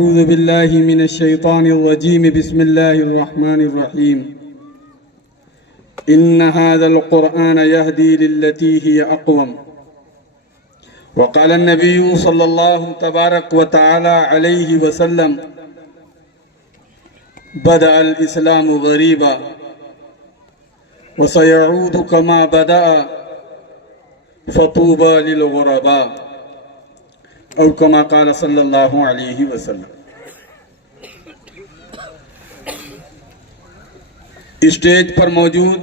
أعوذ بالله من الشيطان الرجيم بسم الله الرحمن الرحيم إن هذا القرآن يهدي للتي هي أقوم وقال النبي صلى الله تبارك وتعالى عليه وسلم بدأ الإسلام غريبا وسيعود كما بدأ فطوبى للغرباء او کما قال صلی اللہ علیہ وسلم۔ اسٹیج پر موجود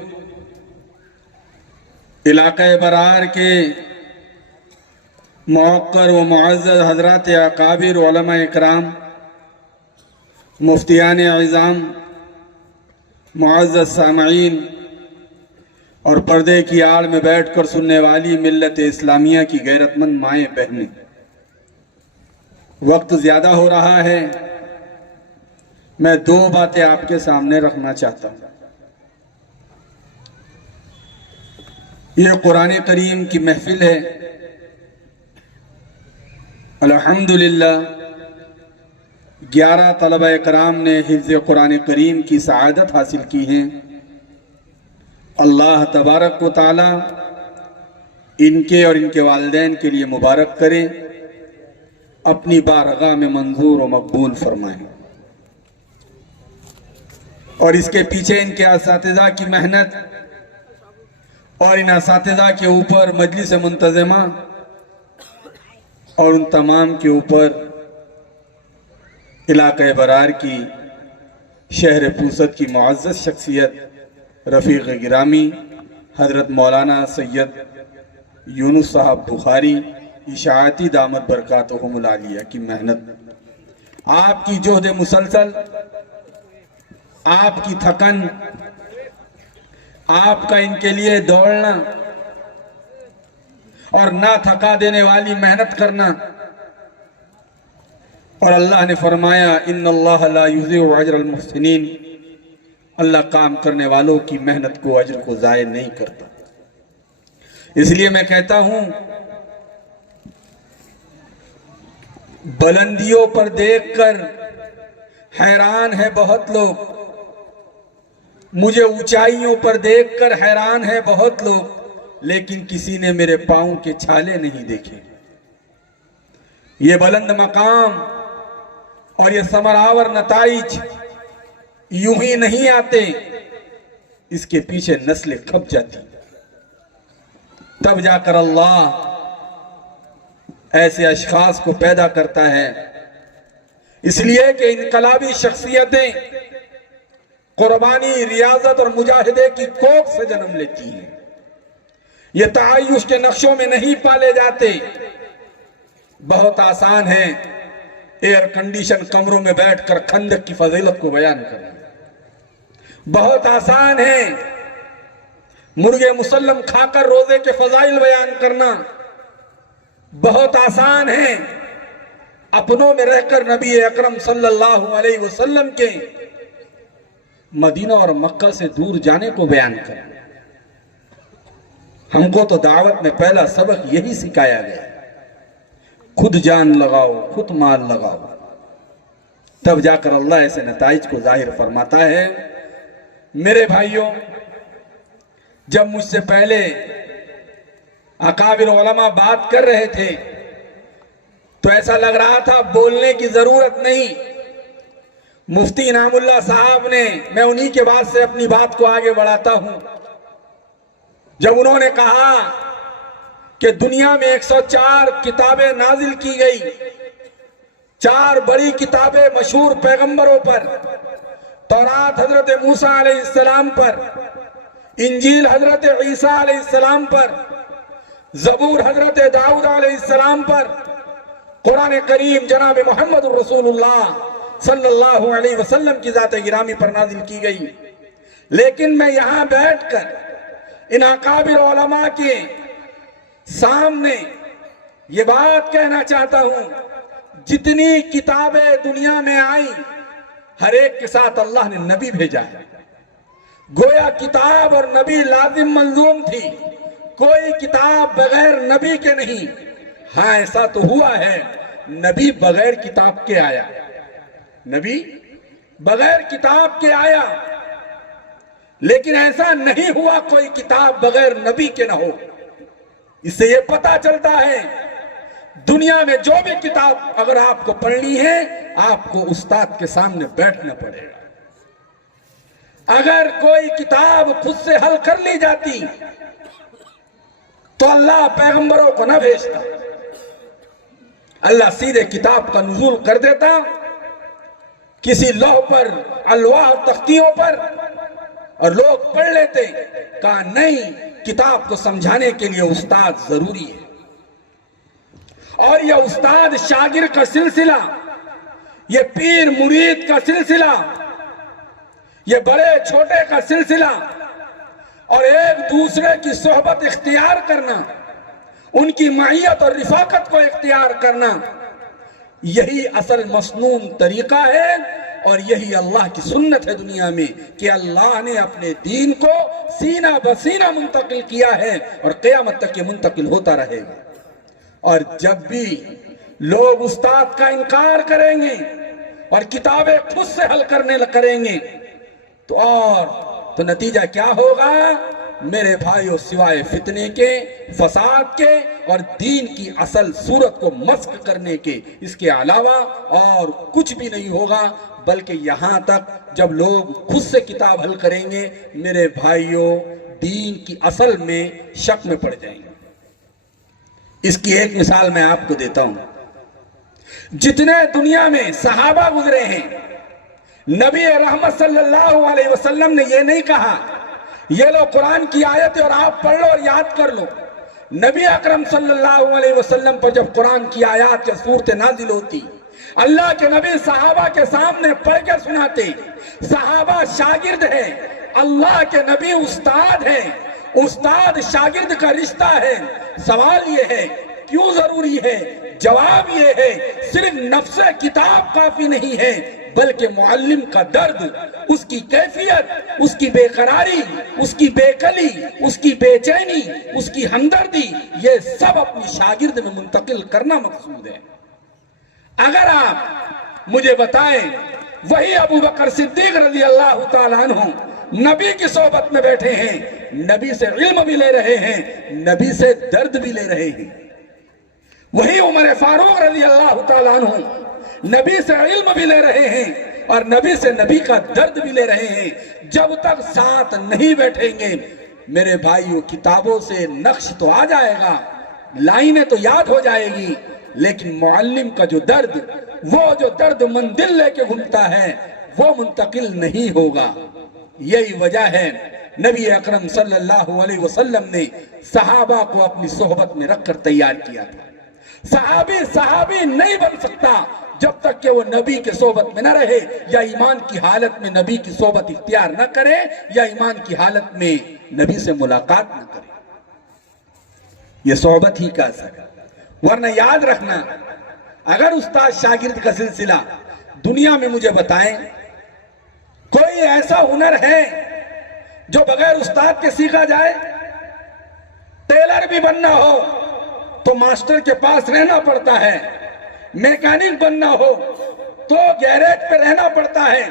علاقہ برار کے موقر و معزز حضرات اکابر علماء اکرام، مفتیان اعظام، معزز سامعین اور پردے کی آڑ میں بیٹھ کر سننے والی ملت اسلامیہ کی غیرت مند مائیں بہنیں، وقت زیادہ ہو رہا ہے، میں دو باتیں آپ کے سامنے رکھنا چاہتا ہوں۔ یہ قرآن کریم کی محفل ہے، الحمدللہ 11 طلبہ کرام نے حفظ قرآن کریم کی سعادت حاصل کی ہے۔ اللہ تبارک و تعالی ان کے اور ان کے والدین کے لیے مبارک کرے، اپنی بارگاہ میں منظور و مقبول فرمائیں۔ اور اس کے پیچھے ان کے اساتذہ کی محنت اور ان اساتذہ کے اوپر مجلس منتظمہ اور ان تمام کے اوپر علاقہ برار کی شہر پوست کی معزز شخصیت رفیق گرامی حضرت مولانا سید یونس صاحب بخاری اشاعتی دامت برکاتہم العالیہ کی محنت، آپ کی جہد مسلسل، آپ کی تھکن، آپ کا ان کے لیے دوڑنا اور نہ تھکا دینے والی محنت کرنا، اور اللہ نے فرمایا ان اللہ لا یضیع اجر المحسنین، اللہ کام کرنے والوں کی محنت کو، اجر کو ضائع نہیں کرتا۔ اس لیے میں کہتا ہوں بلندیوں پر دیکھ کر حیران ہے بہت لوگ، مجھے اونچائیوں پر دیکھ کر حیران ہے بہت لوگ، لیکن کسی نے میرے پاؤں کے چھالے نہیں دیکھے۔ یہ بلند مقام اور یہ ثمرآور نتائج یوں ہی نہیں آتے، اس کے پیچھے نسلیں کھپ جاتی، تب جا کر اللہ ایسے اشخاص کو پیدا کرتا ہے۔ اس لیے کہ انقلابی شخصیتیں قربانی، ریاضت اور مجاہدے کی کوکھ سے جنم لیتی ہیں، یہ تعایش کے نقشوں میں نہیں پالے جاتے۔ بہت آسان ہے ایئر کنڈیشن کمروں میں بیٹھ کر خندق کی فضیلت کو بیان کرنا، بہت آسان ہے مرغے مسلم کھا کر روزے کے فضائل بیان کرنا، بہت آسان ہے اپنوں میں رہ کر نبی اکرم صلی اللہ علیہ وسلم کے مدینہ اور مکہ سے دور جانے کو بیان کرنا۔ ہم کو تو دعوت میں پہلا سبق یہی سکھایا گیا، خود جان لگاؤ، خود مال لگاؤ، تب جا کر اللہ ایسے نتائج کو ظاہر فرماتا ہے۔ میرے بھائیوں، جب مجھ سے پہلے اکابر علماء بات کر رہے تھے تو ایسا لگ رہا تھا بولنے کی ضرورت نہیں، مفتی انعام اللہ صاحب نے، میں انہی کے بعد سے اپنی بات کو آگے بڑھاتا ہوں، جب انہوں نے کہا کہ دنیا میں 104 کتابیں نازل کی گئی، 4 بڑی کتابیں مشہور پیغمبروں پر، تورات حضرت موسیٰ علیہ السلام پر، انجیل حضرت عیسیٰ علیہ السلام پر، زبور حضرت داؤد علیہ السلام پر، قرآن کریم جناب محمد رسول اللہ صلی اللہ علیہ وسلم کی ذات گرامی پر نازل کی گئی، لیکن میں یہاں بیٹھ کر ان اکابر علماء کے سامنے یہ بات کہنا چاہتا ہوں، جتنی کتابیں دنیا میں آئیں ہر ایک کے ساتھ اللہ نے نبی بھیجا ہے، گویا کتاب اور نبی لازم ملزوم تھی، کوئی کتاب بغیر نبی کے نہیں۔ ہاں ایسا تو ہوا ہے نبی بغیر کتاب کے آیا، نبی بغیر کتاب کے آیا، لیکن ایسا نہیں ہوا کوئی کتاب بغیر نبی کے نہ ہو۔ اس سے یہ پتہ چلتا ہے دنیا میں جو بھی کتاب اگر آپ کو پڑھنی ہے آپ کو استاد کے سامنے بیٹھنا پڑے گا۔ اگر کوئی کتاب خود سے حل کر لی جاتی تو اللہ پیغمبروں کو نہ بھیجتا، اللہ سیدھے کتاب کا نزول کر دیتا کسی لوح پر، الواح تختیوں پر، اور لوگ پڑھ لیتے۔ کہا نہیں، کتاب کو سمجھانے کے لیے استاد ضروری ہے، اور یہ استاد شاگرد کا سلسلہ، یہ پیر مرید کا سلسلہ، یہ بڑے چھوٹے کا سلسلہ، اور ایک دوسرے کی صحبت اختیار کرنا، ان کی معیت اور رفاقت کو اختیار کرنا، یہی اصل مسنون طریقہ ہے، اور یہی اللہ کی سنت ہے دنیا میں کہ اللہ نے اپنے دین کو سینہ بسینہ منتقل کیا ہے اور قیامت تک یہ منتقل ہوتا رہے گا۔ اور جب بھی لوگ استاد کا انکار کریں گے اور کتابیں خود سے حل کریں گے تو نتیجہ کیا ہوگا میرے بھائیوں؟ سوائے فتنے کے، فساد کے اور دین کی اصل صورت کو مسخ کرنے کے، اس کے علاوہ اور کچھ بھی نہیں ہوگا، بلکہ یہاں تک جب لوگ خود سے کتاب حل کریں گے میرے بھائیوں دین کی اصل میں شک میں پڑ جائیں گے۔ اس کی ایک مثال میں آپ کو دیتا ہوں۔ جتنے دنیا میں صحابہ گزرے ہیں، نبی رحمت صلی اللہ علیہ وسلم نے یہ نہیں کہا یہ لو قرآن کی آیت اور آپ پڑھ لو اور یاد کر لو۔ نبی اکرم صلی اللہ علیہ وسلم پر جب قرآن کی آیات یا صورت نازل ہوتی، اللہ کے نبی صحابہ کے سامنے پڑھ کے سناتے۔ صحابہ شاگرد ہیں، اللہ کے نبی استاد ہیں، استاد شاگرد کا رشتہ ہے۔ سوال یہ ہے کیوں ضروری ہے؟ جواب یہ ہے صرف نفس کتاب کافی نہیں ہے، بلکہ معلم کا درد، اس کی کیفیت، اس کی بے قراری، اس کی بے کلی، اس کی بے چینی، اس کی ہمدردی، یہ سب اپنی شاگرد میں منتقل کرنا مقصود ہے۔ اگر آپ مجھے بتائیں وہی ابو بکر صدیق رضی اللہ تعالیٰ عنہ نبی کی صحبت میں بیٹھے ہیں، نبی سے علم بھی لے رہے ہیں، نبی سے درد بھی لے رہے ہیں، وہی عمر فاروق رضی اللہ تعالیٰ عنہ نبی سے علم بھی لے رہے ہیں اور نبی سے نبی کا درد بھی لے رہے ہیں، جب تک ساتھ نہیں بیٹھیں گے میرے بھائیوں کتابوں سے نقش تو آ جائے گا، لائنیں تو یاد ہو جائے گی، لیکن معلم کا جو درد، وہ جو درد من دل لے کے گھومتا ہے وہ منتقل نہیں ہوگا۔ یہی وجہ ہے نبی اکرم صلی اللہ علیہ وسلم نے صحابہ کو اپنی صحبت میں رکھ کر تیار کیا تھا۔ صحابی نہیں بن سکتا جب تک کہ وہ نبی کے صحبت میں نہ رہے، یا ایمان کی حالت میں نبی کی صحبت اختیار نہ کرے، یا ایمان کی حالت میں نبی سے ملاقات نہ کرے۔ یہ صحبت ہی کا اثر ہے۔ ورنہ یاد رکھنا، اگر استاد شاگرد کا سلسلہ دنیا میں مجھے بتائیں کوئی ایسا ہنر ہے جو بغیر استاد کے سیکھا جائے؟ ٹیلر بھی بننا ہو تو ماسٹر کے پاس رہنا پڑتا ہے، میکینک بننا ہو تو گیریج پہ رہنا پڑتا ہے،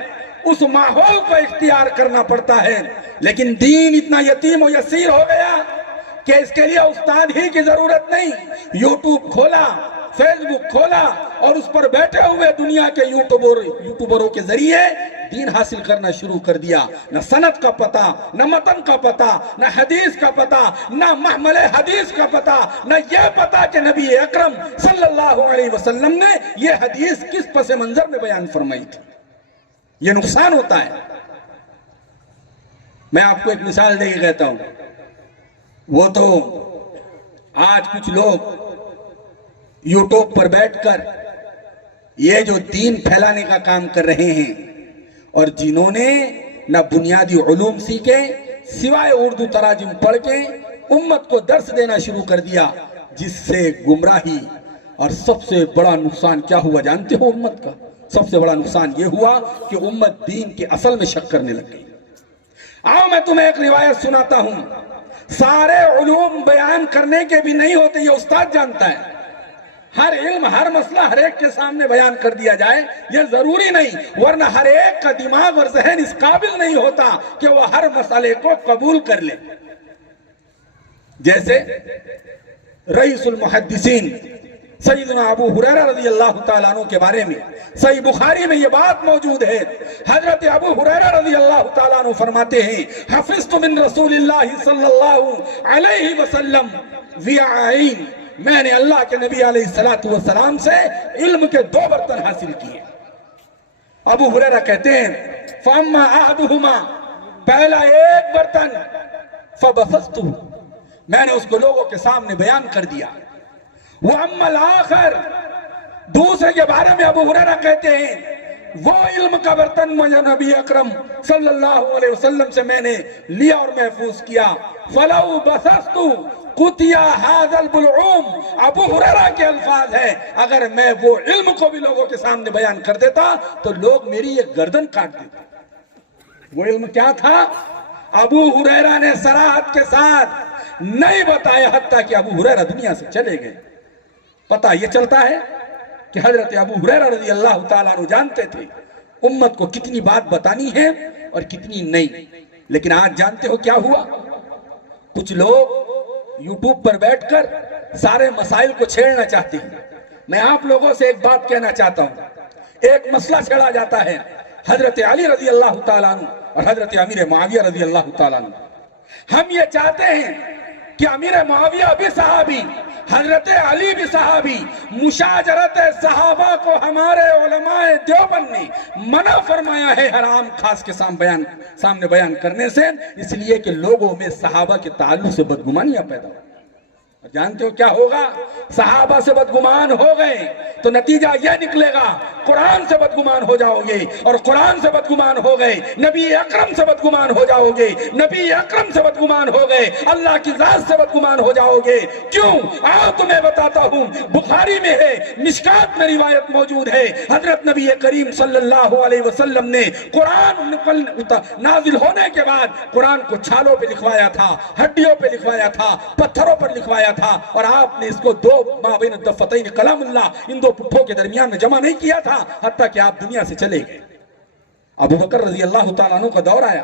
اس ماحول کو اختیار کرنا پڑتا ہے۔ لیکن دین اتنا یتیم و یسیر ہو گیا کہ اس کے لیے استاد ہی کی ضرورت نہیں، یوٹیوب کھولا، فیس بک کھولا اور اس پر بیٹھے ہوئے دنیا کے یوٹیوبروں کے ذریعے دین حاصل کرنا شروع کر دیا۔ نہ سند کا پتہ، نہ متن کا پتہ، نہ حدیث کا پتہ، نہ محمل حدیث کا پتہ، نہ یہ پتہ کہ نبی اکرم صلی اللہ علیہ وسلم نے یہ حدیث کس پس منظر میں بیان فرمائی تھی۔ یہ نقصان ہوتا ہے۔ میں آپ کو ایک مثال دے کے کہتا ہوں، وہ تو آج کچھ لوگ یوٹیوب پر بیٹھ کر یہ جو دین پھیلانے کا کام کر رہے ہیں، اور جنہوں نے نہ بنیادی علوم سیکھے سوائے اردو تراجم پڑھ کے امت کو درس دینا شروع کر دیا، جس سے گمراہی اور سب سے بڑا نقصان کیا ہوا جانتے ہو؟ امت کا سب سے بڑا نقصان یہ ہوا کہ امت دین کے اصل میں شک کرنے لگ گئی۔ آؤ میں تمہیں ایک روایت سناتا ہوں، سارے علوم بیان کرنے کے بھی نہیں ہوتے، یہ استاد جانتا ہے۔ ہر علم ہر مسئلہ ہر ایک کے سامنے بیان کر دیا جائے یہ ضروری نہیں، ورنہ ہر ایک کا دماغ اور ذہن اس قابل نہیں ہوتا کہ وہ ہر مسئلے کو قبول کر لے۔ جیسے رئیس المحدثین سیدنا ابو ہریرہ رضی اللہ تعالیٰ عنہ کے بارے میں صحیح بخاری میں یہ بات موجود ہے۔ حضرت ابو ہریرہ رضی اللہ تعالیٰ عنہ فرماتے ہیں حفظت من رسول اللہ صلی اللہ علیہ وسلم وعائین، میں نے اللہ کے نبی علیہ السلام سے علم کے 2 برتن حاصل کیے۔ ابو ہریرہ کہتے ہیں فاما احدہما، پہلا ایک برتن، فبثثتہ، میں نے اس کو لوگوں کے سامنے بیان کر دیا۔ وَأَمَّا الْآخَرِ، دوسرے کے بارے میں ابو ہریرہ کہتے ہیں وہ علم کا برتن مجھے نبی اکرم صلی اللہ علیہ وسلم سے میں نے لیا اور محفوظ کیا۔ فَلَوْ بَثَثْتُ قُتِيَ هَذَا الْبُلْعُومِ، ابو ہریرہ کے الفاظ ہیں اگر میں وہ علم کو بھی لوگوں کے سامنے بیان کر دیتا تو لوگ میری یہ گردن کاٹ دیتے۔ وہ علم کیا تھا؟ ابو ہریرہ نے صراحت کے ساتھ نہیں بتایا، حتیٰ کہ ابو ہریرہ دنیا سے چلے گئے۔ پتہ یہ چلتا ہے کہ حضرت ابو ہریرہ رضی اللہ تعالیٰ عنہ جانتے تھے امت کو کتنی بات بتانی ہے اور کتنی نہیں۔ لیکن آج جانتے ہو کیا ہوا؟ کچھ لوگ یوٹیوب پر بیٹھ کر سارے مسائل کو چھیڑنا چاہتے ہیں۔ میں آپ لوگوں سے ایک بات کہنا چاہتا ہوں، ایک مسئلہ چھیڑا جاتا ہے حضرت علی رضی اللہ تعالیٰ عنہ اور حضرت امیر معاویہ رضی اللہ تعالیٰ عنہ۔ ہم یہ چاہتے ہیں کہ امیر معاویہ بھی صحابی، حضرت علی بھی صحابی، مشاجرت صحابہ کو ہمارے علماء دیوبند نے منع فرمایا ہے حرام خاص کے سامنے بیان کرنے سے، اس لیے کہ لوگوں میں صحابہ کے تعلق سے بدگمانیاں پیدا ہو۔ جانتے ہو کیا ہوگا؟ صحابہ سے بدگمان ہو گئے تو نتیجہ یہ نکلے گا قرآن سے بدگمان ہو جاؤ گے، اور قرآن سے بدگمان ہو گئے نبی اکرم سے بدگمان ہو جاؤ گے، نبی اکرم سے بدگمان ہو گئے اللہ کی ذات سے بدگمان ہو جاؤ گے۔ کیوں؟ آؤ تمہیں بتاتا ہوں، بخاری میں ہے، مشکات میں روایت موجود ہے، حضرت نبی کریم صلی اللہ علیہ وسلم نے قرآن نازل ہونے کے بعد قرآن کو چھالوں پہ لکھوایا تھا، ہڈیوں پہ لکھوایا تھا، پتھروں پر لکھوایا تھا، اور آپ نے اس کو 2 مابین الدفتین کلام اللہ، ان 2 پٹھوں کے درمیان میں جمع نہیں کیا تھا، حتیٰ کہ آپ دنیا سے چلے گئے۔ ابو بکر رضی اللہ تعالیٰ عنہ کا دور آیا،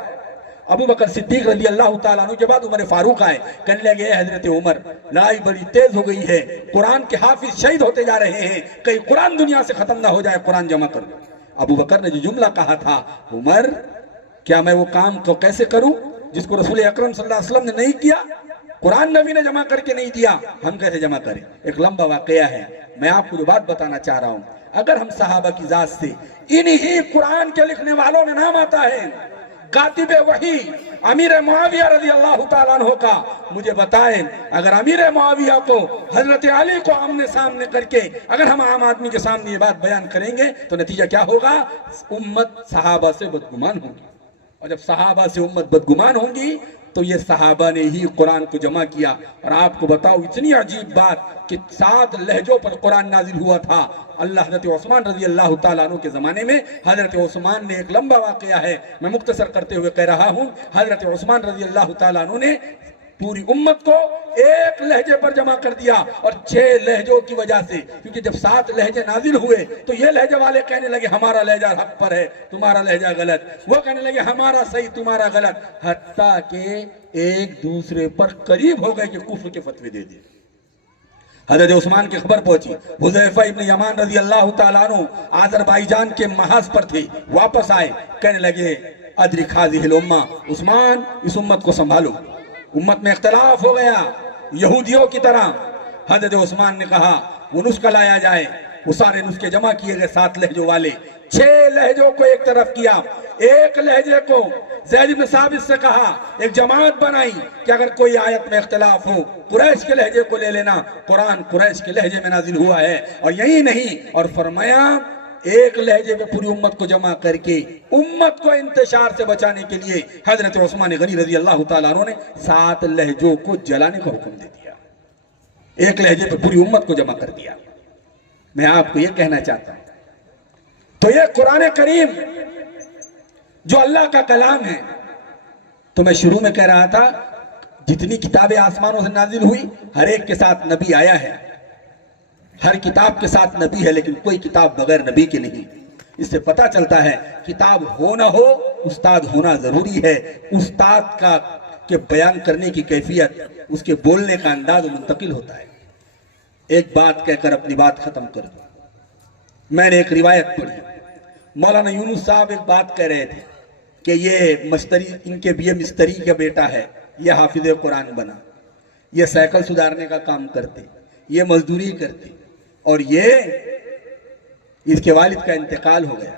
ابو بکر صدیق رضی اللہ تعالیٰ عنہ کے بعد عمر فاروق آئے، کہنے لگے حضرت عمر لڑائی بڑی تیز ہو گئی ہے، قرآن کے حافظ شہید ہوتے جا رہے ہیں، کہیں قرآن دنیا سے ختم نہ ہو جائے، قرآن جمع کر دو۔ ابو بکر نے جو جملہ کہا تھا، عمر کیا میں وہ کام کو کیسے کروں جس کو رسول اکرم صلی اللہ علیہ وسلم نے نہیں کیا؟ قرآن نبی نے جمع کر کے نہیں دیا، ہم کیسے جمع کریں؟ ایک لمبا واقعہ ہے، میں آپ کو جو بات بتانا چاہ رہا ہوں، اگر ہم صحابہ کی ذات سے انہی قرآن کے لکھنے والوں میں نام آتا ہے، کاتب وحی امیر معاویہ رضی اللہ تعالیٰ عنہ کا، مجھے بتائیں اگر امیر معاویہ کو حضرت علی کو آمنے سامنے کر کے اگر ہم عام آدمی کے سامنے یہ بات بیان کریں گے تو نتیجہ کیا ہوگا؟ امت صحابہ سے بدگمان ہوگی، اور جب صحابہ سے امت بدگمان ہوں گی تو یہ صحابہ نے ہی قرآن کو جمع کیا۔ اور آپ کو بتاؤ اتنی عجیب بات کہ 7 لہجوں پر قرآن نازل ہوا تھا۔ اللہ حضرت عثمان رضی اللہ تعالیٰ عنہ کے زمانے میں حضرت عثمان نے، ایک لمبا واقعہ ہے میں مختصر کرتے ہوئے کہہ رہا ہوں، حضرت عثمان رضی اللہ تعالیٰ عنہ نے پوری امت کو ایک لہجے پر جمع کر دیا، اور 6 لہجوں کی وجہ سے، کیونکہ جب 7 لہجے نازل ہوئے تو یہ لہجے والے کہنے لگے ہمارا لہجہ حق پر ہے، تمہارا لہجہ غلط، وہ کہنے لگے ہمارا صحیح تمہارا غلط، حتیٰ کہ ایک دوسرے پر قریب ہو گئے کہ کفر کے فتوے دے دیے۔ حضرت عثمان کی خبر پہنچی، حذیفہ ابن یمان رضی اللہ تعالیٰ عنہ آذربائیجان کے محاذ پر تھے، واپس آئے، کہنے لگے ادرک هذه الامہ، عثمان اس امت کو سنبھالو، امت میں اختلاف ہو گیا یہودیوں کی طرح۔ حضرت عثمان نے کہا وہ نسخہ لایا جائے، وہ سارے نسخے جمع کیے گئے 7 لہجوں والے، 6 لہجوں کو ایک طرف کیا، ایک لہجے کو زید بن ثابت سے کہا، ایک جماعت بنائی کہ اگر کوئی آیت میں اختلاف ہو قریش کے لہجے کو لے لینا، قرآن قریش کے لہجے میں نازل ہوا ہے، اور یہی نہیں، اور فرمایا ایک لہجے میں پوری امت کو جمع کر کے امت کو انتشار سے بچانے کے لیے حضرت عثمان غنی رضی اللہ تعالیٰ عنہ نے 7 لہجوں کو جلانے کا حکم دے دیا، ایک لہجے پر پوری امت کو جمع کر دیا۔ میں آپ کو یہ کہنا چاہتا ہوں، تو یہ قرآن کریم جو اللہ کا کلام ہے، تو میں شروع میں کہہ رہا تھا جتنی کتابیں آسمانوں سے نازل ہوئی ہر ایک کے ساتھ نبی آیا ہے، ہر کتاب کے ساتھ نبی ہے لیکن کوئی کتاب بغیر نبی کے نہیں. اس سے پتہ چلتا ہے کتاب ہو نہ ہو استاد ہونا ضروری ہے. استاد کا کہ بیان کرنے کی کیفیت اس کے بولنے کا انداز منتقل ہوتا ہے. ایک بات کہہ کر اپنی بات ختم کر دوں. میں نے ایک روایت پڑھی. مولانا یونس صاحب ایک بات کہہ رہے تھے کہ یہ مستری ان کے بھی مستری کا بیٹا ہے, یہ حافظ قرآن بنا, یہ سائیکل سدھارنے کا کام کرتے, یہ مزدوری کرتے, اور یہ اس کے والد کا انتقال ہو گیا.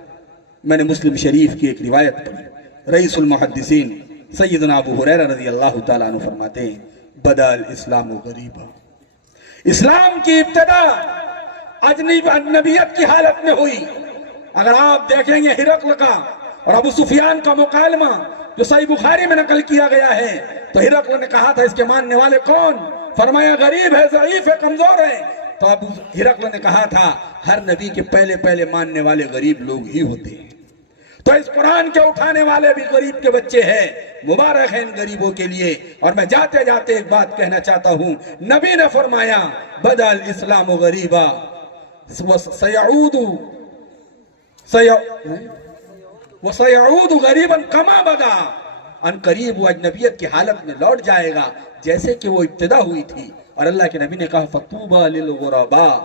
میں نے مسلم شریف کی ایک روایت پڑھی. رئیس المحدثین سیدنا ابو ہریرہ رضی اللہ تعالیٰ عنہ فرماتے ہیں بدا الاسلام غریبا, اسلام کی ابتدا اجنبیت کی حالت میں ہوئی. اگر آپ دیکھیں گے ہرقل کا اور ابو سفیان کا مکالمہ جو صحیح بخاری میں نقل کیا گیا ہے, تو ہرقل نے کہا تھا اس کے ماننے والے کون؟ فرمایا غریب ہے, ضعیف ہے, کمزور ہے. تو ابو ہرقل نے کہا تھا ہر نبی کے پہلے ماننے والے غریب لوگ ہی ہوتے ہیں. تو اس قرآن کے اٹھانے والے بھی غریب کے بچے ہیں. مبارک ہے ان غریبوں کے لیے. اور میں جاتے جاتے ایک بات کہنا چاہتا ہوں. نبی نے فرمایا بدا الاسلام غریبا وسيعود غریبا کما بدا, ان قریب وہ اجنبیت کی حالت میں لوٹ جائے گا جیسے کہ وہ ابتدا ہوئی تھی. اور اللہ کے نبی نے کہا فطوبى للغرباء,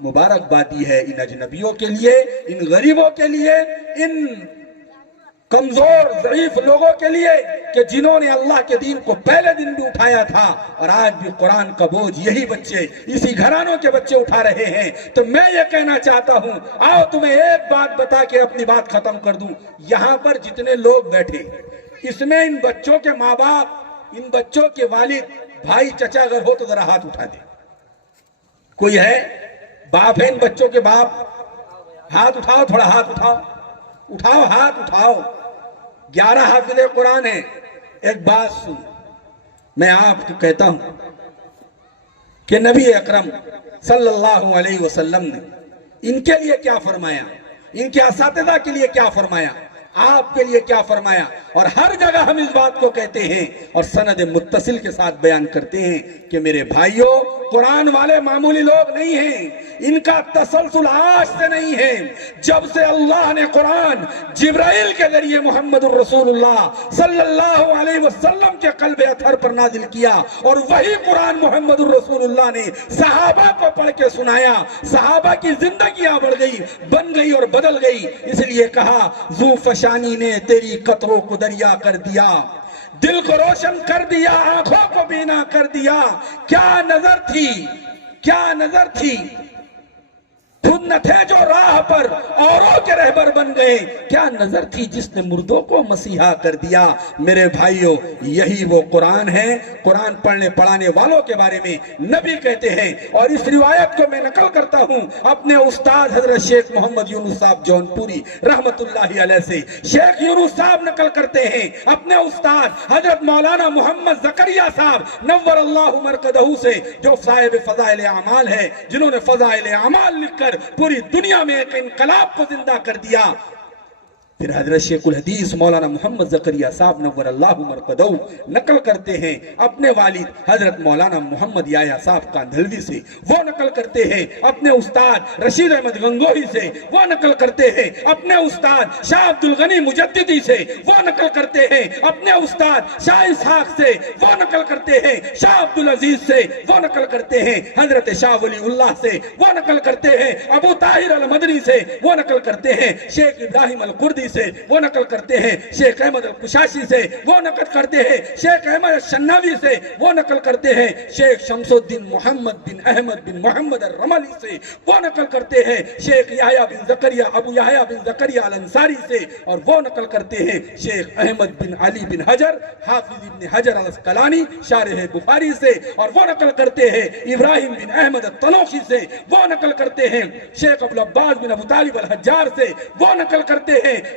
مبارکبادی ہے ان اجنبیوں کے لیے, ان غریبوں کے لیے, ان کمزور ضعیف لوگوں کے لیے کہ جنہوں نے اللہ کے دین کو پہلے دن بھی اٹھایا تھا اور آج بھی قرآن کا بوجھ یہی بچے, اسی گھرانوں کے بچے اٹھا رہے ہیں. تو میں یہ کہنا چاہتا ہوں, آؤ تمہیں ایک بات بتا کے اپنی بات ختم کر دوں. یہاں پر جتنے لوگ بیٹھے اس میں ان بچوں کے ماں باپ, ان بچوں کے والد, بھائی, چچا اگر ہو تو ذرا ہاتھ اٹھا دے. کوئی ہے باپ ہے ان بچوں کے باپ؟ ہاتھ اٹھاؤ, تھوڑا ہاتھ اٹھاؤ, اٹھاؤ ہاتھ اٹھاؤ. 11 حافظ قرآن ہیں. ایک بات سن, میں آپ کو کہتا ہوں کہ نبی اکرم صلی اللہ علیہ وسلم نے ان کے لیے کیا فرمایا, ان کے اساتذہ کے لیے کیا فرمایا, آپ کے لیے کیا فرمایا. اور ہر جگہ ہم اس بات کو کہتے ہیں اور سند متصل کے ساتھ بیان کرتے ہیں کہ میرے بھائیوں, قرآن والے معمولی لوگ نہیں ہیں. ان کا تسلسل آج سے نہیں ہے. جب سے اللہ نے قرآن جبرائیل کے ذریعے محمد الرسول اللہ صلی اللہ علیہ وسلم کے قلب اطہر پر نازل کیا اور وہی قرآن محمد الرسول اللہ نے صحابہ کو پڑھ کے سنایا, صحابہ کی زندگیاں بڑھ گئی, بن گئی اور بدل گئی. اس لیے کہا ذو فشانی نے تیری قطروں کو دریا کر دیا, دل کو روشن کر دیا, آنکھوں کو بینا کر دیا. کیا نظر تھی, کیا نظر تھی, خود نہ تھے جو راہ پر اوروں کے رہبر بن گئے. کیا نظر تھی جس نے مردوں کو مسیحا کر دیا. میرے بھائیوں, یہی وہ قرآن ہے. قرآن پڑھنے پڑھانے والوں کے بارے میں نبی کہتے ہیں. اور اس روایت کو میں نقل کرتا ہوں اپنے استاد حضرت شیخ محمد یونس صاحب جون پوری رحمت اللہ علیہ سے. شیخ یونس صاحب نقل کرتے ہیں اپنے استاد حضرت مولانا محمد زکریا صاحب نور اللہ مرقدہ سے, جو صاحب فضائل اعمال ہے, جنہوں نے فضائل اعمال لکھ کر پوری دنیا میں ایک انقلاب کو زندہ کر دیا. پھر حضرت شیخ الحدیث مولانا محمد زکریا صاحب نور اللہ مرقدہ نقل کرتے ہیں اپنے والد حضرت مولانا محمد یحییٰ صاحب کاندھلوی سے, وہ نقل کرتے ہیں اپنے استاد رشید احمد گنگوہی سے, وہ نقل کرتے ہیں اپنے استاد شاہ عبد الغنی مجددی سے, وہ نقل کرتے ہیں اپنے استاد شاہ اسحاق سے, وہ نقل کرتے ہیں شاہ عبد العزیز سے, وہ نقل کرتے ہیں حضرت شاہ ولی اللہ سے, وہ نقل کرتے ہیں ابو طاہر المدنی سے, وہ نقل کرتے ہیں شیخ ابراہیم القردی سے, وہ نقل کرتے ہیں شیخ احمد القشاشی سے, وہ نقل کرتے ہیں شیخ احمد الشناوی سے, وہ نقل کرتے ہیں شیخ شمس الدین محمد بن احمد بن محمد الرملی سے, وہ نقل کرتے ہیں شیخ یحییٰ بن زکریا ابو یحییٰ بن زکریا الانصاری سے, اور وہ نقل کرتے ہیں شیخ احمد بن علی بن حجر حافظ ابن حجر الاسقلانی شارح بخاری سے, اور وہ نقل کرتے ہیں ابراہیم بن احمد الطلوخی سے, وہ نقل کرتے ہیں شیخ ابو العباس بن ابو طالب الحجار سے, وہ نقل کرتے ہیں